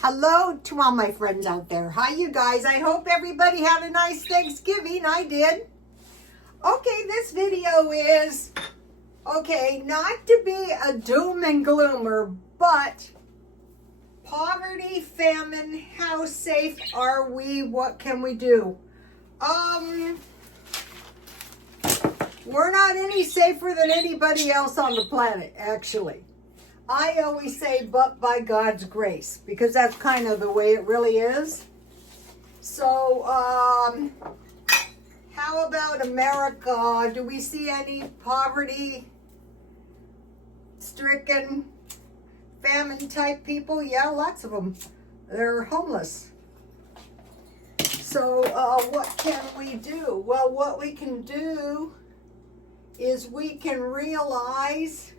Hello to all my friends out there. Hi, you guys. I hope everybody had a nice Thanksgiving. I did. Okay, this video is, not to be a doom and gloomer, but poverty, famine, how safe are we? What can we do? We're not any safer than anybody else on the planet, actually. I always say, but by God's grace, because that's kind of the way it really is. So, how about America? Do we see any poverty-stricken, famine-type people? Yeah, lots of them. They're homeless. So, what can we do? Well, what we can do is we can realize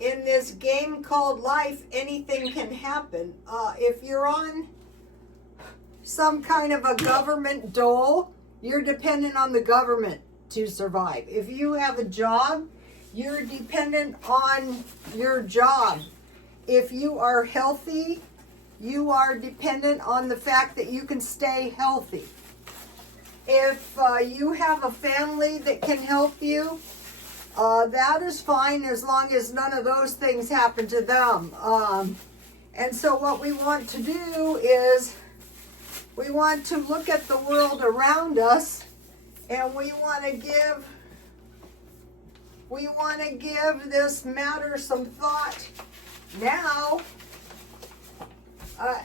in this game called life, anything can happen. If you're on some kind of a government dole, you're dependent on the government to survive. If you have a job, you're dependent on your job. If you are healthy, you are dependent on the fact that you can stay healthy. If you have a family that can help you, that is fine as long as none of those things happen to them. And so what we want to do is we want to look at the world around us, and we want to give this matter some thought now.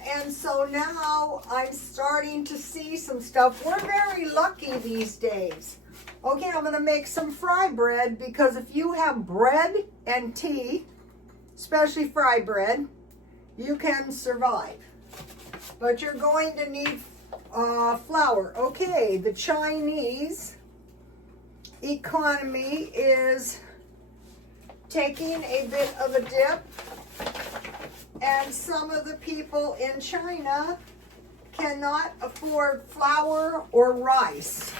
And so now I'm starting to see some stuff. We're very lucky these days. Okay, I'm going to make some fry bread, because if you have bread and tea, especially fry bread, you can survive. But you're going to need flour. Okay, the Chinese economy is taking a bit of a dip, and some of the people in China cannot afford flour or rice.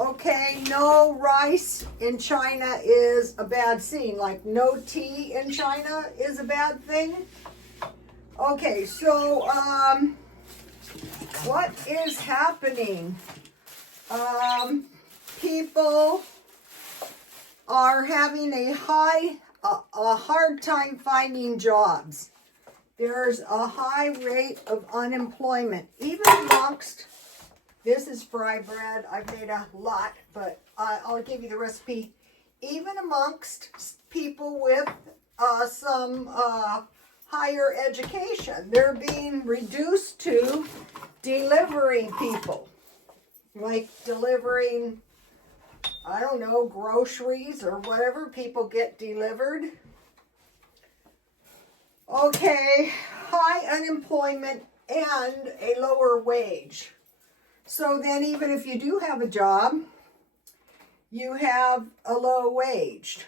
Okay, no rice in China is a bad scene. Like no tea in China is a bad thing. Okay, so what is happening? People are having a hard time finding jobs. There's a high rate of unemployment, even amongst. This is fry bread. I've made a lot, but I'll give you the recipe. Even amongst people with some higher education, they're being reduced to delivering people. Like delivering, I don't know, groceries or whatever people get delivered. Okay, high unemployment and a lower wage. So then even if you do have a job, you have a low wage.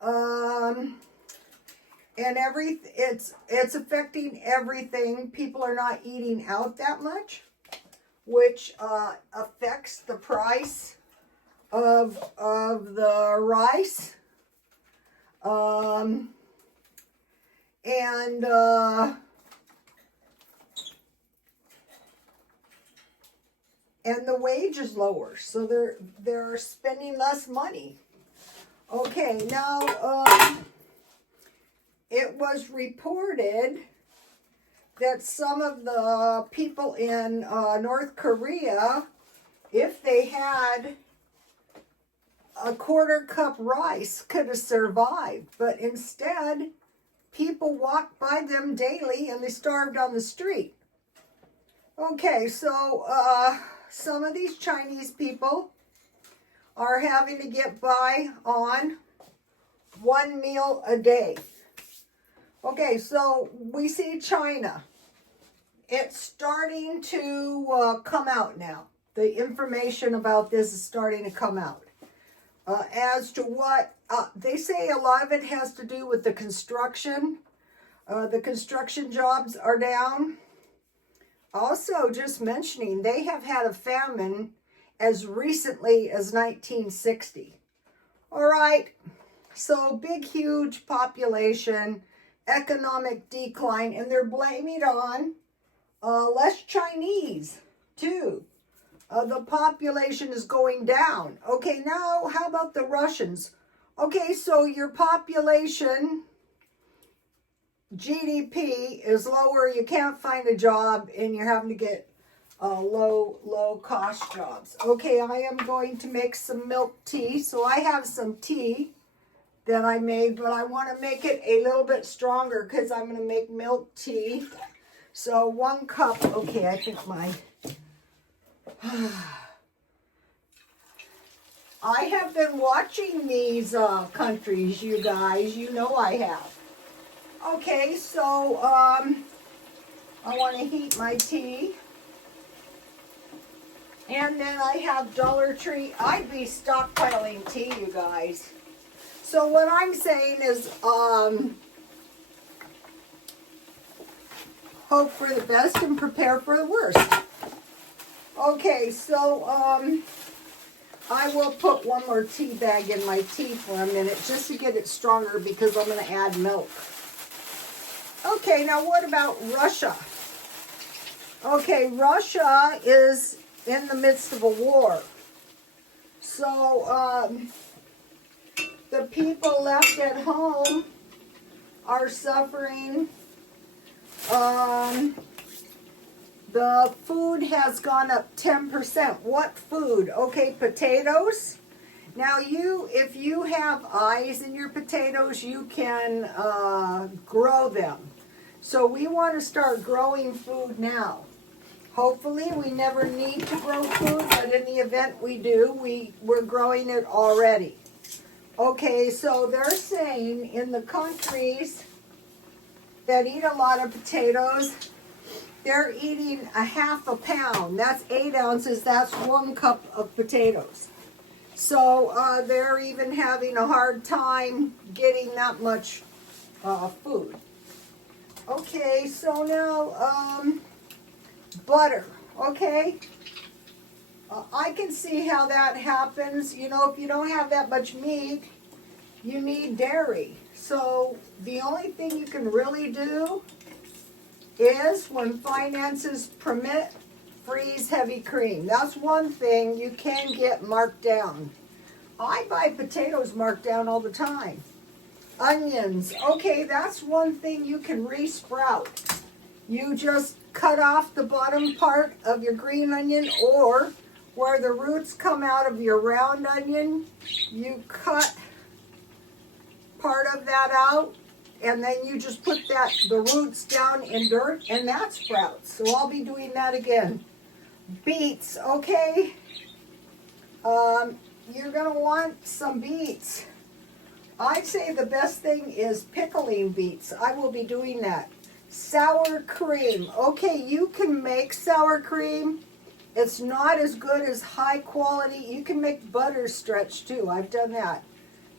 And it's affecting everything. People are not eating out that much, which affects the price of the rice. And the wage is lower, so they're spending less money. Okay, now it was reported that some of the people in North Korea, if they had a quarter cup rice, could have survived, but instead people walked by them daily and they starved on the street. Okay, so some of these Chinese people are having to get by on one meal a day. Okay, so we see China. It's starting to come out now. The information about this is starting to come out. As to what, they say a lot of it has to do with the construction. The construction jobs are down. Also, just mentioning, they have had a famine as recently as 1960. All right, so big, huge population, economic decline, and they're blaming it on less Chinese too. The population is going down. Okay, now how about the Russians? Okay, so your population GDP is lower. You can't find a job, and you're having to get low cost jobs. Okay, I am going to make some milk tea. So I have some tea that I made, but I want to make it a little bit stronger because I'm going to make milk tea. So 1 cup. Okay, I think my I have been watching these countries, you guys. You know I have. Okay, so I want to heat my tea. And then I have Dollar Tree. I'd be stockpiling tea, you guys. So what I'm saying is hope for the best and prepare for the worst. Okay, so I will put one more tea bag in my tea for a minute just to get it stronger because I'm going to add milk. Okay, now what about Russia? Okay, Russia is in the midst of a war. So the people left at home are suffering. The food has gone up 10%. What food? Okay, potatoes. Now if you have eyes in your potatoes, you can grow them. So we want to start growing food now. Hopefully we never need to grow food, but in the event we do, we're growing it already. Okay, so they're saying in the countries that eat a lot of potatoes, they're eating a half a pound. That's 8 ounces. That's 1 cup of potatoes. So they're even having a hard time getting that much food. Okay, so now butter. Okay, I can see how that happens. You know, if you don't have that much meat, you need dairy. So the only thing you can really do is, when finances permit, freeze heavy cream. That's one thing you can get marked down. I buy potatoes marked down all the time. Onions. Okay, that's one thing you can re-sprout. You just cut off the bottom part of your green onion, or where the roots come out of your round onion, you cut part of that out, and then you just put the roots down in dirt, and that sprouts. So I'll be doing that again. Beets, okay. You're going to want some beets. I'd say the best thing is pickling beets. I will be doing that. Sour cream. Okay, you can make sour cream. It's not as good as high quality. You can make butter stretch too. I've done that.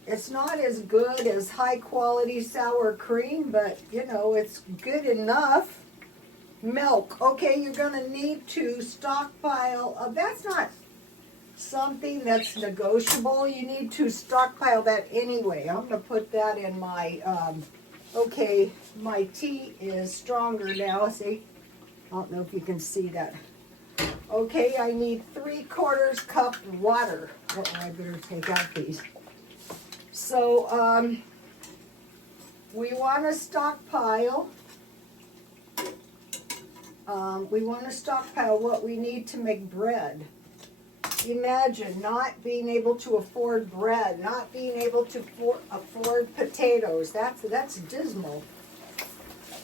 It's not as good as high quality sour cream, but you know, it's good enough. Milk. Okay, you're going to need to stockpile. That's not something that's negotiable. You need to stockpile that anyway. I'm going to put that in my, okay, my tea is stronger now. See? I don't know if you can see that. Okay, I need 3/4 cup water. Oh, I better take out these. So, we want to stockpile. We want to stockpile what we need to make bread. Imagine not being able to afford bread, not being able to afford potatoes. That's dismal.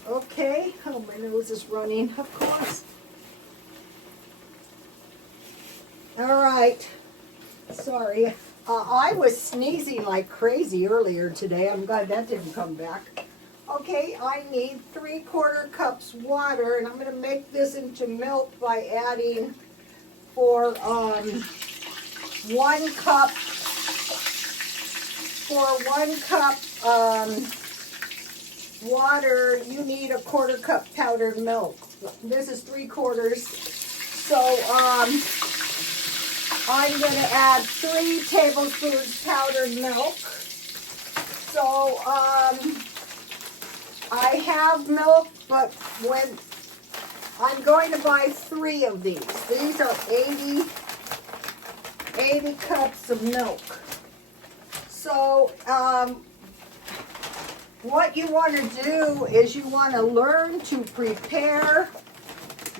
Okay. Oh, my nose is running, of course. All right. Sorry. I was sneezing like crazy earlier today. I'm glad that didn't come back. Okay, I need 3/4 cups water, and I'm going to make this into milk by adding for 1 cup. For 1 cup water, you need 1/4 cup powdered milk. This is 3/4. So I'm going to add 3 tablespoons powdered milk. So I have milk, but when I'm going to buy 3 of these. These are 80 cups of milk. So, what you want to do is you want to learn to prepare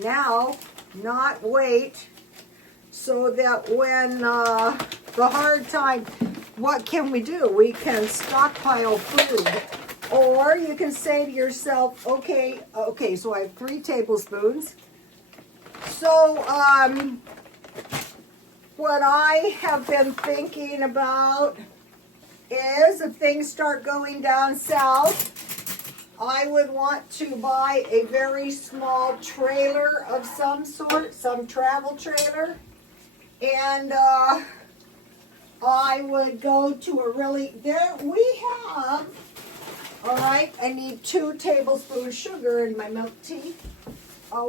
now, not wait, so that when the hard time, what can we do? We can stockpile food. Or you can say to yourself, okay, so I have 3 tablespoons. So, what I have been thinking about is if things start going down south, I would want to buy a very small trailer of some sort, some travel trailer. And I would go to a really, there we have, all right, I need 2 tablespoons sugar in my milk tea.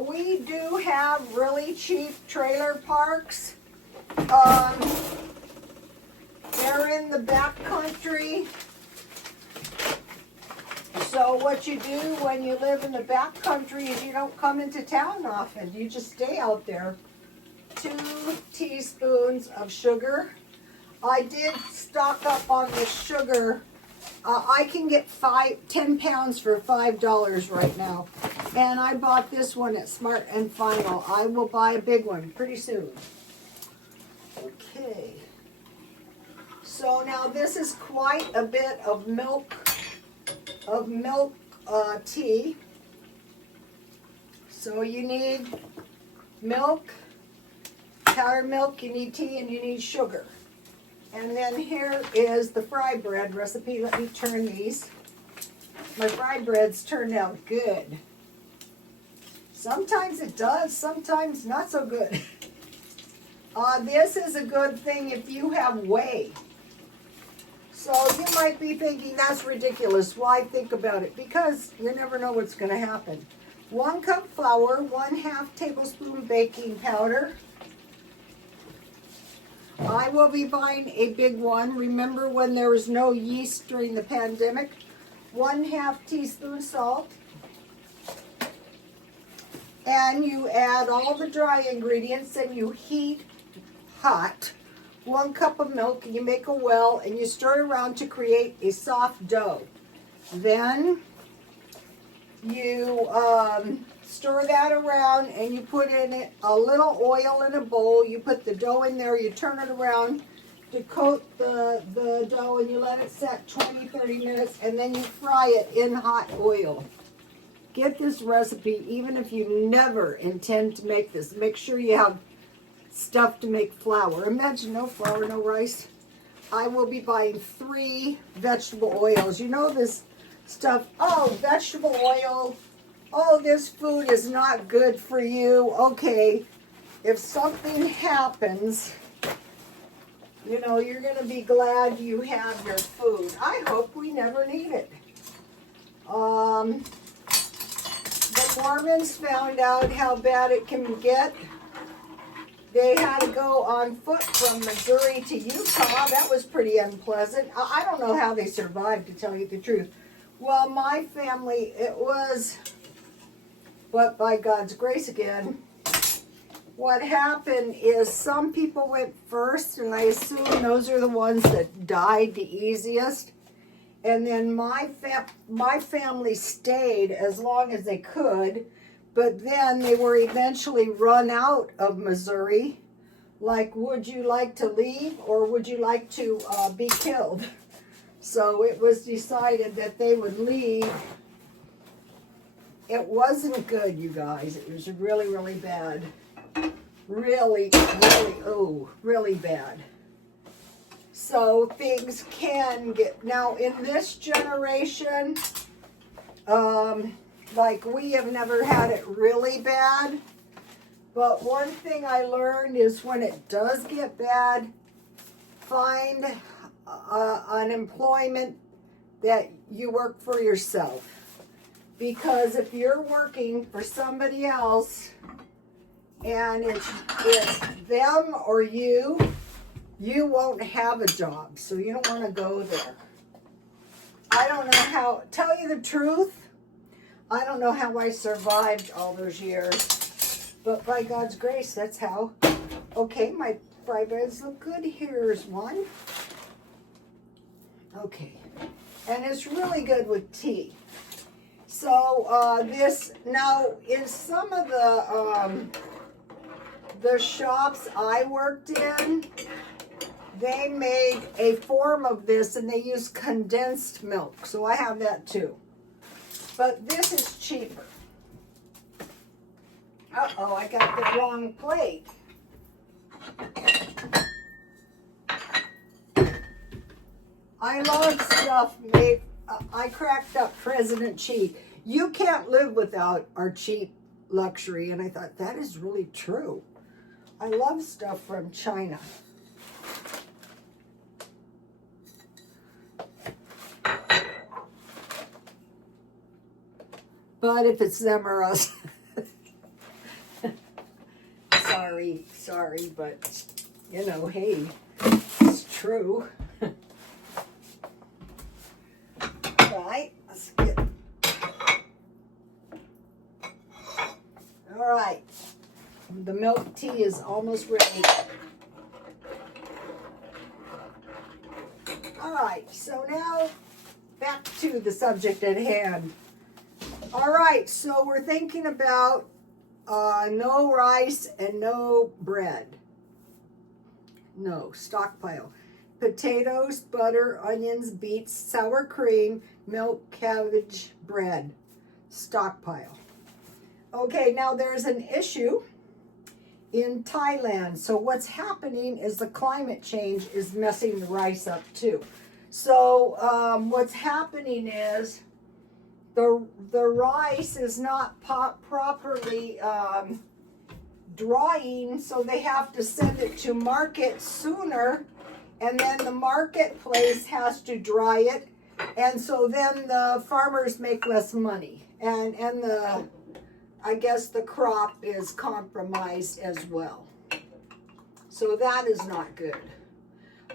We do have really cheap trailer parks. They're in the back country. So what you do when you live in the back country is you don't come into town often. You just stay out there. 2 teaspoons of sugar. I did stock up on the sugar. I can get 10 pounds for $5 right now. And I bought this one at Smart and Final. I will buy a big one pretty soon. Okay. So now this is quite a bit of milk tea. So you need milk, powdered milk, you need tea, and you need sugar. And then here is the fry bread recipe. Let me turn these. My fry breads turned out good. Sometimes it does, sometimes not so good. This is a good thing if you have whey. So you might be thinking, that's ridiculous. Why think about it? Because you never know what's going to happen. 1 cup flour, 1/2 tablespoon baking powder. I will be buying a big one. Remember when there was no yeast during the pandemic? 1/2 teaspoon salt. And you add all the dry ingredients and you heat hot 1 cup of milk, and you make a well and you stir it around to create a soft dough. Then you stir that around and you put in it a little oil in a bowl. You put the dough in there, you turn it around to coat the dough, and you let it set 20-30 minutes, and then you fry it in hot oil. Get this recipe even if you never intend to make this. Make sure you have stuff to make flour. Imagine no flour, no rice. I will be buying 3 vegetable oils. You know this stuff, oh, vegetable oil, oh, this food is not good for you. Okay, if something happens, you know, you're going to be glad you have your food. I hope we never need it. The Mormons found out how bad it can get. They had to go on foot from Missouri to Utah. That was pretty unpleasant. I don't know how they survived, to tell you the truth. Well, my family, it was, but by God's grace again, what happened is some people went first, and I assume those are the ones that died the easiest. And then my family stayed as long as they could, but then they were eventually run out of Missouri. Like, would you like to leave, or would you like to be killed? So it was decided that they would leave. It wasn't good, you guys. It was really, really bad. Really bad. So things can get, now in this generation, like we have never had it really bad. But one thing I learned is when it does get bad, find an employment that you work for yourself. Because if you're working for somebody else and it's them or you won't have a job. So you don't want to go there. I don't know how, tell you the truth, I don't know how I survived all those years, but by God's grace, that's how. Okay, my fry breads look good. Here's one. Okay, and it's really good with tea. So this now in some of the shops I worked in, they made a form of this and they use condensed milk. So I have that too. But this is cheaper. Uh-oh, I got the wrong plate. I love stuff made. I cracked up President Cheap. You can't live without our cheap luxury. And I thought, that is really true. I love stuff from China. But if it's them or us, sorry, but you know, hey, it's true. Right, let's get. All right, the milk tea is almost ready. All right, so now back to the subject at hand. All right, so we're thinking about no rice and no bread. No, stockpile. Potatoes, butter, onions, beets, sour cream, milk, cabbage, bread. Stockpile. Okay, now there's an issue in Thailand. So what's happening is the climate change is messing the rice up too. So what's happening is the rice is not properly drying, so they have to send it to market sooner, and then the marketplace has to dry it, and so then the farmers make less money, and the I guess the crop is compromised as well. So that is not good.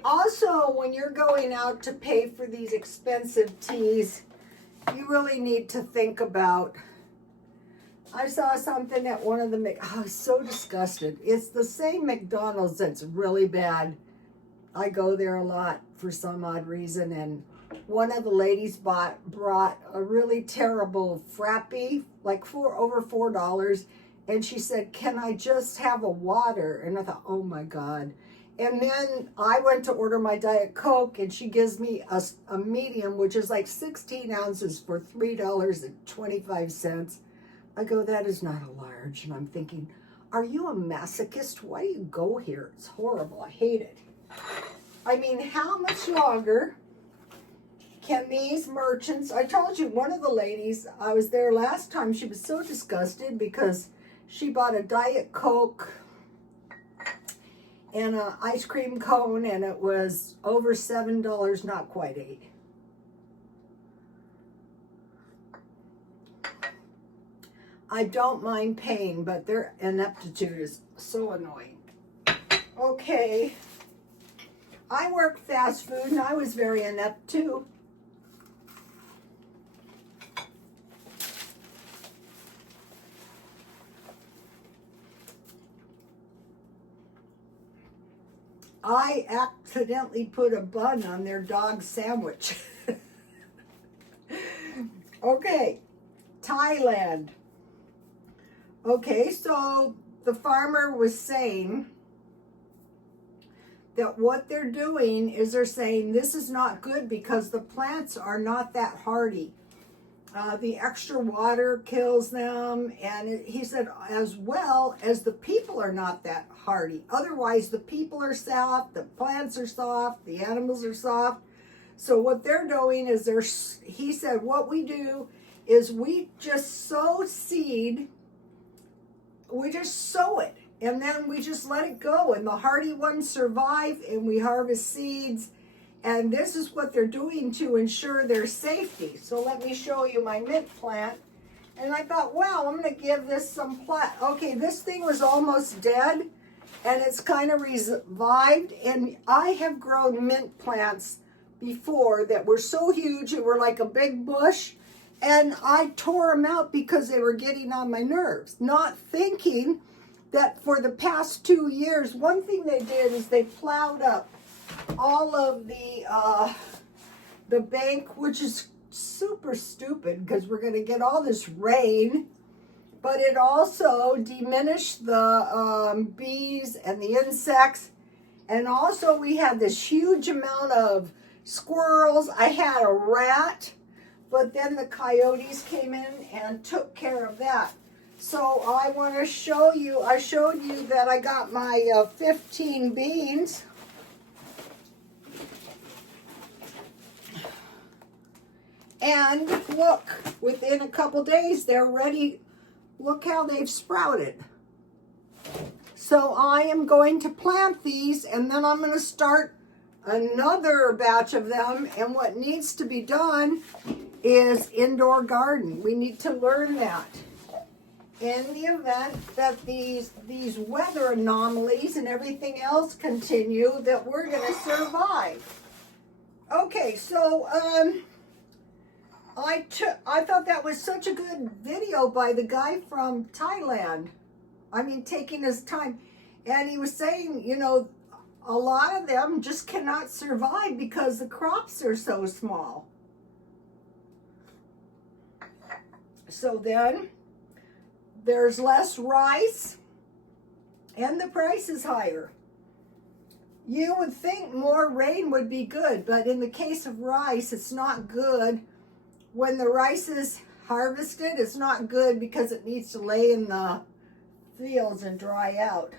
Also, when you're going out to pay for these expensive teas, you really need to think about. I saw something at one of the, I was so disgusted. It's the same McDonald's that's really bad. I go there a lot for some odd reason, and one of the ladies brought a really terrible Frappy, like over $4, and she said, "Can I just have a water?" And I thought, oh my God. And then I went to order my Diet Coke, and she gives me a medium, which is like 16 ounces for $3.25. I go, that is not a large. And I'm thinking, are you a masochist? Why do you go here? It's horrible. I hate it. I mean, how much longer can these merchants, I told you, one of the ladies, I was there last time, she was so disgusted because she bought a Diet Coke and an ice cream cone, and it was over $7, not quite $8. I don't mind paying, but their ineptitude is so annoying. Okay, I work fast food, and I was very inept too. I accidentally put a bun on their dog sandwich. Okay, Thailand. Okay, so the farmer was saying that what they're doing is they're saying this is not good because the plants are not that hardy. The extra water kills them, and he said as well as the people are not that hardy. Otherwise, the people are soft, the plants are soft, the animals are soft. So what they're doing is he said what we do is we just sow seed. We just sow it, and then we just let it go, and the hardy ones survive, and we harvest seeds. And this is what they're doing to ensure their safety. So let me show you my mint plant. And I thought, wow, I'm going to give this some plant. Okay, this thing was almost dead, and it's kind of revived. And I have grown mint plants before that were so huge, it were like a big bush. And I tore them out because they were getting on my nerves, not thinking that for the past 2 years, one thing they did is they plowed up all of the bank, which is super stupid because we're going to get all this rain, but it also diminished the bees and the insects. And also we had this huge amount of squirrels. I had a rat, but then the coyotes came in and took care of that. So I want to show you, I showed you that I got my 15 beans. And look, within a couple days, they're ready. Look how they've sprouted. So I am going to plant these, and then I'm going to start another batch of them. And what needs to be done is indoor garden. We need to learn that. In the event that these weather anomalies and everything else continue, that we're going to survive. Okay, so I thought that was such a good video by the guy from Thailand. I mean, taking his time. And he was saying, you know, a lot of them just cannot survive because the crops are so small. So then there's less rice and the price is higher. You would think more rain would be good, but in the case of rice, it's not good. When the rice is harvested, it's not good because it needs to lay in the fields and dry out.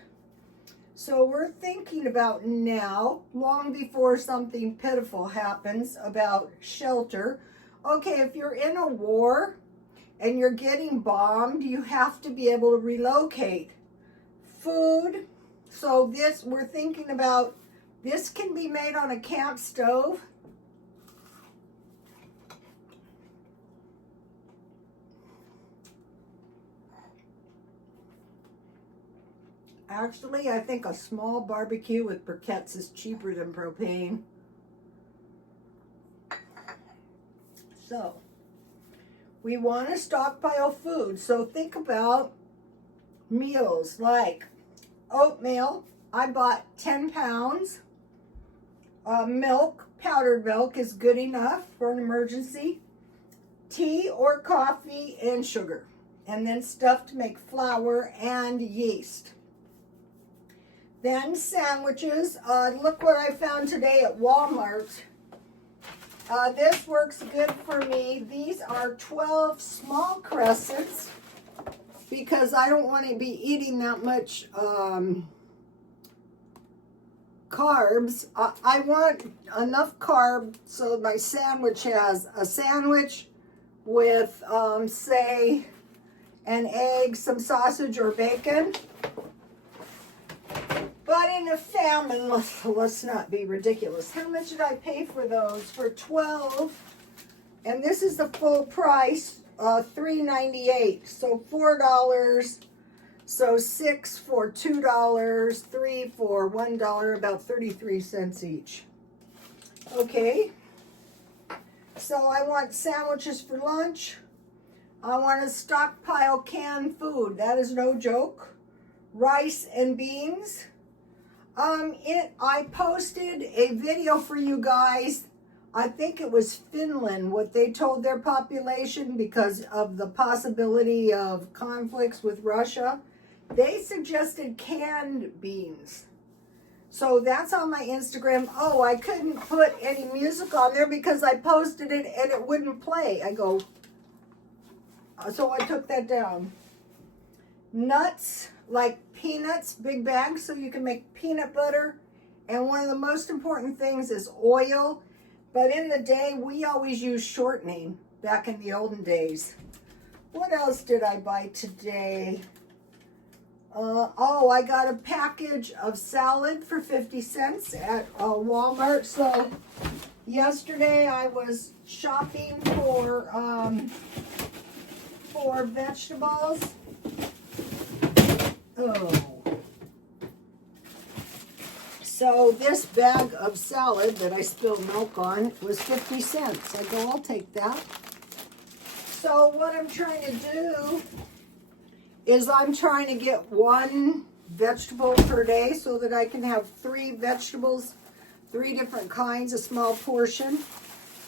So we're thinking about now, long before something pitiful happens, about shelter. Okay, if you're in a war and you're getting bombed, you have to be able to relocate. Food, so this, we're thinking about, this can be made on a camp stove. Actually, I think a small barbecue with briquettes is cheaper than propane. So, we want to stockpile food. So think about meals like oatmeal. I bought 10 pounds. Milk, powdered milk is good enough for an emergency. Tea or coffee and sugar. And then stuff to make flour and yeast. Then sandwiches. Look what I found today at Walmart. This works good for me. These are 12 small crescents because I don't want to be eating that much carbs. I want enough carb so my sandwich has a sandwich with, say, an egg, some sausage or bacon. But in a famine, let's not be ridiculous. How much did I pay for those? For 12, and this is the full price, $3.98. So $4. So 6 for $2, 3 for $1, about 33 cents each. Okay. So I want sandwiches for lunch. I want to stockpile canned food. That is no joke. Rice and beans. I posted a video for you guys. I think it was Finland, what they told their population because of the possibility of conflicts with Russia. They suggested canned beans. So that's on my Instagram. Oh, I couldn't put any music on there because I posted it and it wouldn't play. I go, so I took that down. Nuts, like peanuts, big bags, so you can make peanut butter. And one of the most important things is oil. But in the day, we always use shortening back in the olden days. What else did I buy today? Oh, I got a package of salad for 50 cents at Walmart. So yesterday I was shopping for vegetables. Oh. So this bag of salad that I spilled milk on was 50 cents. I go, I'll take that. So what I'm trying to do is I'm trying to get one vegetable per day so that I can have 3 vegetables, 3 different kinds, a small portion.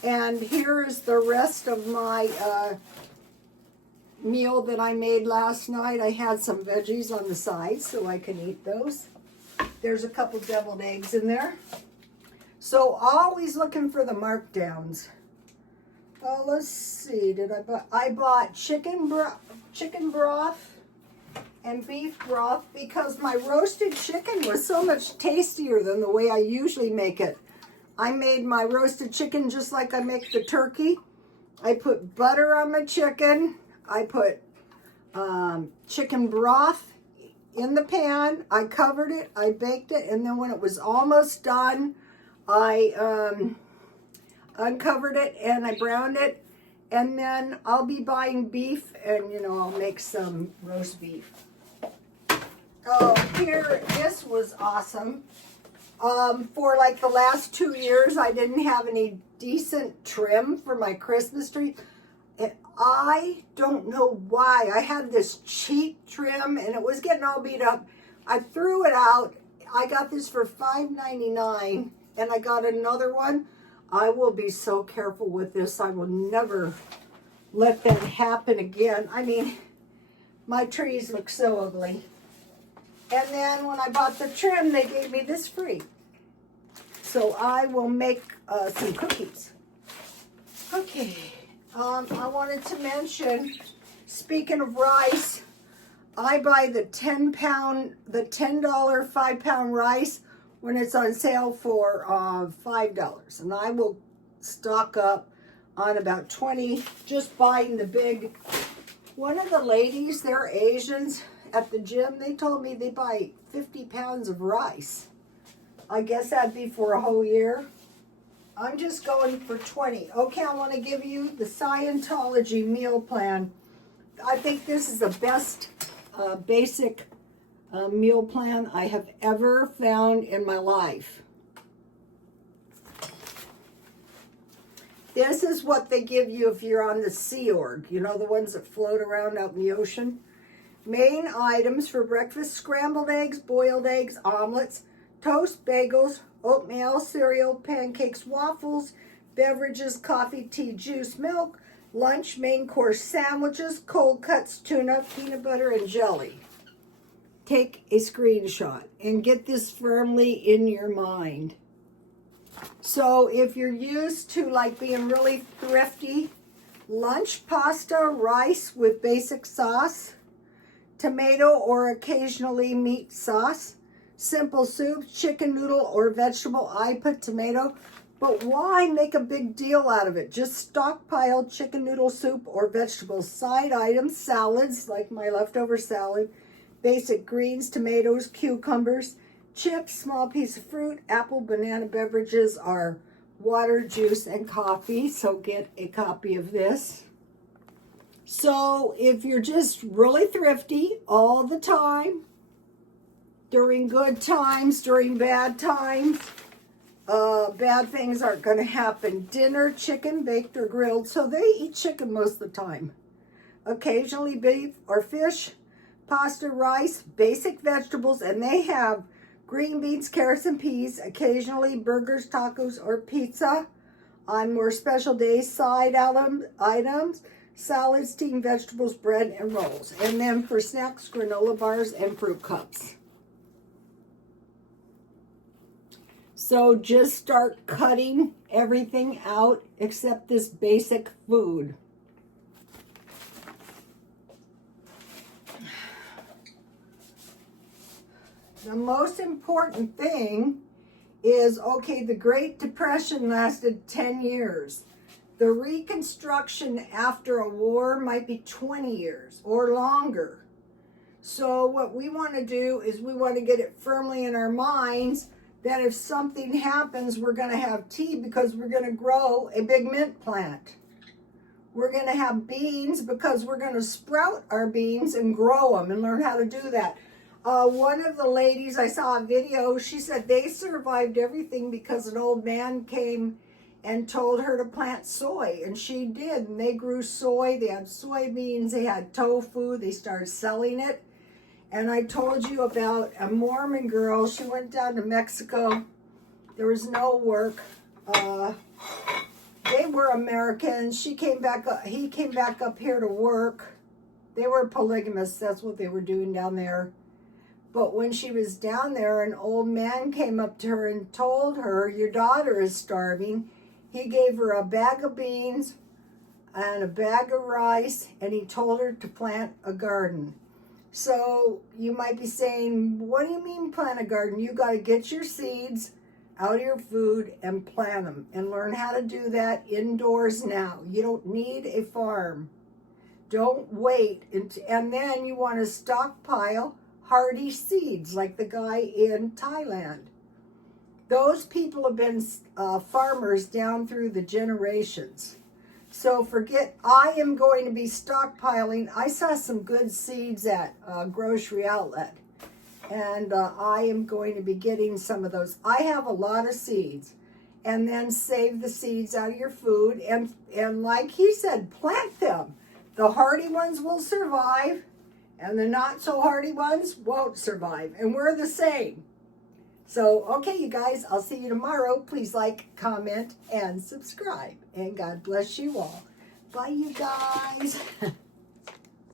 And here is the rest of my meal that I made last night. I had some veggies on the side so I can eat those. There's a couple deviled eggs in there. So always looking for the markdowns. Oh, let's see. I bought chicken broth and beef broth because my roasted chicken was so much tastier than the way I usually make it. I made my roasted chicken just like I make the turkey. I put butter on my chicken. I put chicken broth in the pan. I covered it. I baked it. And then when it was almost done, I uncovered it and I browned it. And then I'll be buying beef and, you know, I'll make some roast beef. Oh, here, this was awesome. For like the last 2 years, I didn't have any decent trim for my Christmas tree. And I don't know why. I had this cheap trim and it was getting all beat up. I threw it out. I got this for $5.99 and I got another one. I will be so careful with this. I will never let that happen again. I mean, my trees look so ugly. And then when I bought the trim, they gave me this free. So I will make some cookies. Okay. I wanted to mention, speaking of rice, I buy the $10 5-pound rice when it's on sale for $5. And I will stock up on about 20, just buying the big. One of the ladies, they're Asians, at the gym, they told me they buy 50 pounds of rice. I guess that'd be for a whole year. I'm just going for 20. Okay, I want to give you the Scientology meal plan. I think this is the best basic meal plan I have ever found in my life. This is what they give you if you're on the Sea Org. You know, the ones that float around out in the ocean. Main items for breakfast: scrambled eggs, boiled eggs, omelets, toast, bagels, oatmeal, cereal, pancakes, waffles, beverages, coffee, tea, juice, milk. Lunch, main course sandwiches, cold cuts, tuna, peanut butter, and jelly. Take a screenshot and get this firmly in your mind. So if you're used to like being really thrifty, lunch, pasta, rice with basic sauce, tomato or occasionally meat sauce, simple soup, chicken noodle or vegetable. I put tomato, but why make a big deal out of it? Just stockpile chicken noodle soup or vegetables. Side items, salads, like my leftover salad, basic greens, tomatoes, cucumbers, chips, small piece of fruit, apple, banana. Beverages are water, juice, and coffee. So get a copy of this. So if you're just really thrifty all the time, during good times, during bad times, bad things aren't going to happen. Dinner, chicken, baked or grilled. So they eat chicken most of the time. Occasionally beef or fish, pasta, rice, basic vegetables, and they have green beans, carrots, and peas. Occasionally burgers, tacos, or pizza. On more special days, side items, salads, steamed vegetables, bread, and rolls. And then for snacks, granola bars and fruit cups. So just start cutting everything out except this basic food. The most important thing is, okay, the Great Depression lasted 10 years. The reconstruction after a war might be 20 years or longer. So what we want to do is we want to get it firmly in our minds that if something happens, we're going to have tea because we're going to grow a big mint plant. We're going to have beans because we're going to sprout our beans and grow them and learn how to do that. One of the ladies, I saw a video, she said they survived everything because an old man came and told her to plant soy, and she did. And they grew soy, they had soybeans, they had tofu, they started selling it. And I told you about a Mormon girl. She went down to Mexico. There was no work. They were Americans. She came back up, he came back up here to work. They were polygamists. That's what they were doing down there. But when she was down there, an old man came up to her and told her, your daughter is starving. He gave her a bag of beans and a bag of rice, and he told her to plant a garden. So you might be saying, what do you mean plant a garden? You got to get your seeds out of your food and plant them, and learn how to do that indoors now. You don't need a farm. Don't wait. And then you want to stockpile hardy seeds like the guy in Thailand. Those people have been farmers down through the generations. So forget, I am going to be stockpiling. I saw some good seeds at grocery outlet. And I am going to be getting some of those. I have a lot of seeds. And then save the seeds out of your food. And like he said, plant them. The hardy ones will survive. And the not so hardy ones won't survive. And we're the same. So, okay, you guys, I'll see you tomorrow. Please like, comment, and subscribe. And God bless you all. Bye, you guys.